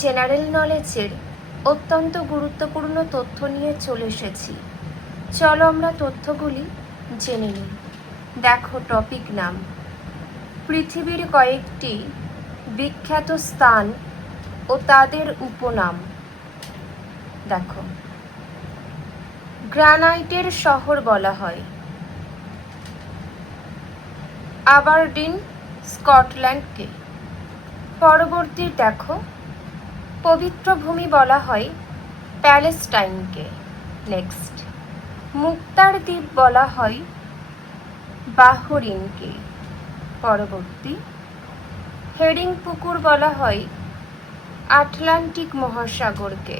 General নলেজের অত্যন্ত গুরুত্বপূর্ণ তথ্য নিয়ে চলে এসেছি। চলো আমরা তথ্যগুলি জেনে নিই। দেখো, টপিক নাম পৃথিবীর কয়েকটি বিখ্যাত স্থান ও তাদের উপনাম। দেখো, গ্রানাইটের শহর বলা হয় আবারডিন, স্কটল্যান্ডকে। পরবর্তী দেখো, পবিত্র ভূমি বলা হয় প্যালেস্টাইনকে। নেক্সট, মুক্তার দ্বীপ বলা হয় বাহরিনকে। পরবর্তী, হেরিং পুকুর বলা হয় আটলান্টিক মহাসাগরকে।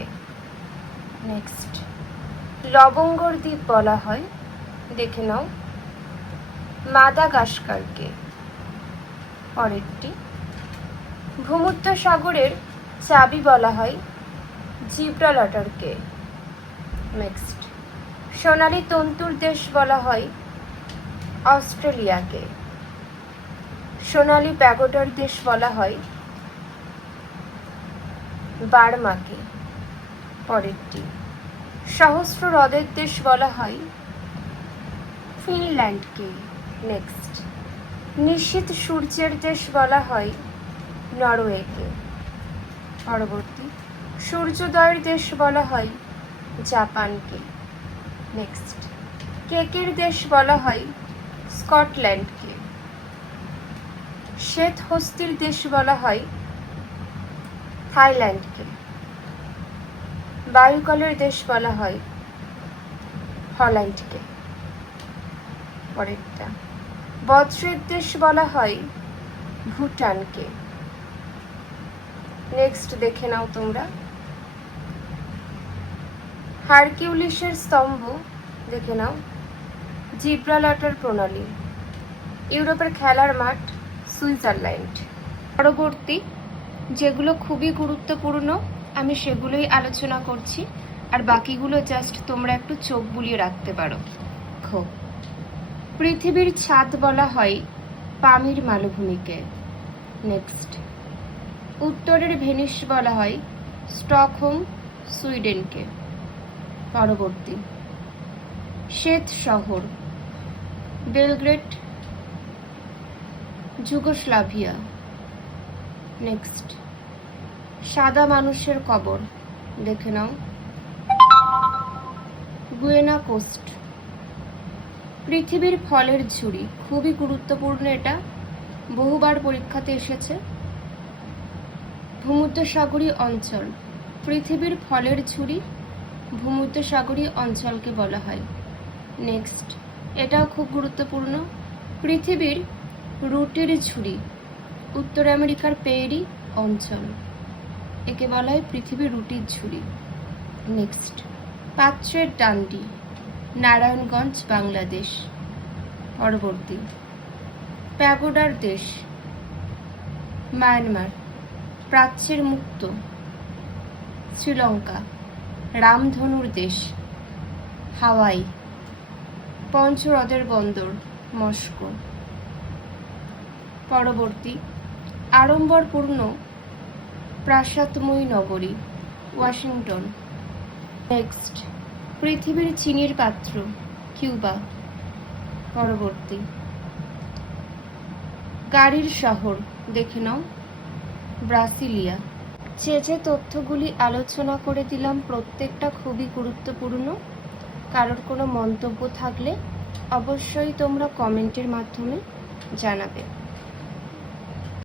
নেক্সট, লবঙ্গর দ্বীপ বলা হয়, দেখে নাও, মাদাগাস্কারকে। পরেরটি, ভূমধ্যসাগরের চাবি বলা হয় জিব্রাল্টারকে। নেক্সট, সোনালী তন্তুর দেশ বলা হয় অস্ট্রেলিয়াকে। সোনালী প্যাগোডার দেশ বলা হয় বার্মাকে। পরেরটি, সহস্র হ্রদের দেশ বলা হয় ফিনল্যান্ডকে। নেক্সট, নিশীথ সূর্যের দেশ বলা হয় নরওয়েকে। পরবর্তী, সূর্যোদয়ের দেশ বলা হয় জাপানকে। নেক্সট, কেকের দেশ বলা হয় স্কটল্যান্ডকে। শ্বেত হস্তির দেশ বলা হয় থাইল্যান্ডকে। বায়ুকলের দেশ বলা হয় হল্যান্ডকে। পরেরটা, বজ্রের দেশ বলা হয় ভুটানকে। নেক্সট দেখে নাও তোমরা, হারকিউলিসের স্তম্ভ দেখে নাও জিব্রাল্টার প্রণালী। ইউরোপের খেলার মাঠ সুইজারল্যান্ড। পরবর্তী যেগুলো খুবই গুরুত্বপূর্ণ আমি সেগুলোই আলোচনা করছি, আর বাকিগুলো জাস্ট তোমরা একটু চোখ বুলিয়ে রাখতে পারো। দেখো, পৃথিবীর ছাদ বলা হয় পামির মালভূমিকে। নেক্সট, উত্তরের ভেনিস বলা হয় স্টকহোম, সুইডেনকে। পরবর্তী, শ্বেত শহর বেলগ্রেড, যুগোস্লাভিয়া। নেক্সট, সাদা মানুষের কবর দেখে নাও গুয়েনা কোস্ট। পৃথিবীর ফলের ঝুড়ি খুবই গুরুত্বপূর্ণ, এটা বহুবার পরীক্ষাতে এসেছে। ভূমধ্যসাগরীয় অঞ্চল, পৃথিবীর ফলের ঝুড়ি ভূমধ্যসাগরীয় অঞ্চলকে বলা হয়। নেক্সট, এটাও খুব গুরুত্বপূর্ণ, পৃথিবীর রুটির ঝুড়ি উত্তর আমেরিকার পেরি অঞ্চল, একে বলা হয় পৃথিবীর রুটির ঝুড়ি। নেক্সট, পাত্রের ডান্ডি নারায়ণগঞ্জ, বাংলাদেশ। পরবর্তী, প্যাগোডার দেশ মায়ানমার। প্রাচ্যের মুক্ত শ্রীলঙ্কা। রামধনুর দেশ হাওয়াই। পঞ্চহ্রদের বন্দর মস্কো। পরবর্তী, আড়ম্বরপূর্ণ প্রাসাদময়ী নগরী ওয়াশিংটন। নেক্সট, পৃথিবীর চিনির পাত্র কিউবা। পরবর্তী, গাড়ির শহর দেখে নাও ব্রাসিলিয়া। যে তথ্যগুলি আলোচনা করে দিলাম প্রত্যেকটা খুবই গুরুত্বপূর্ণ। কারোর কোনো মন্তব্য থাকলে অবশ্যই তোমরা কমেন্টের মাধ্যমে জানাবে।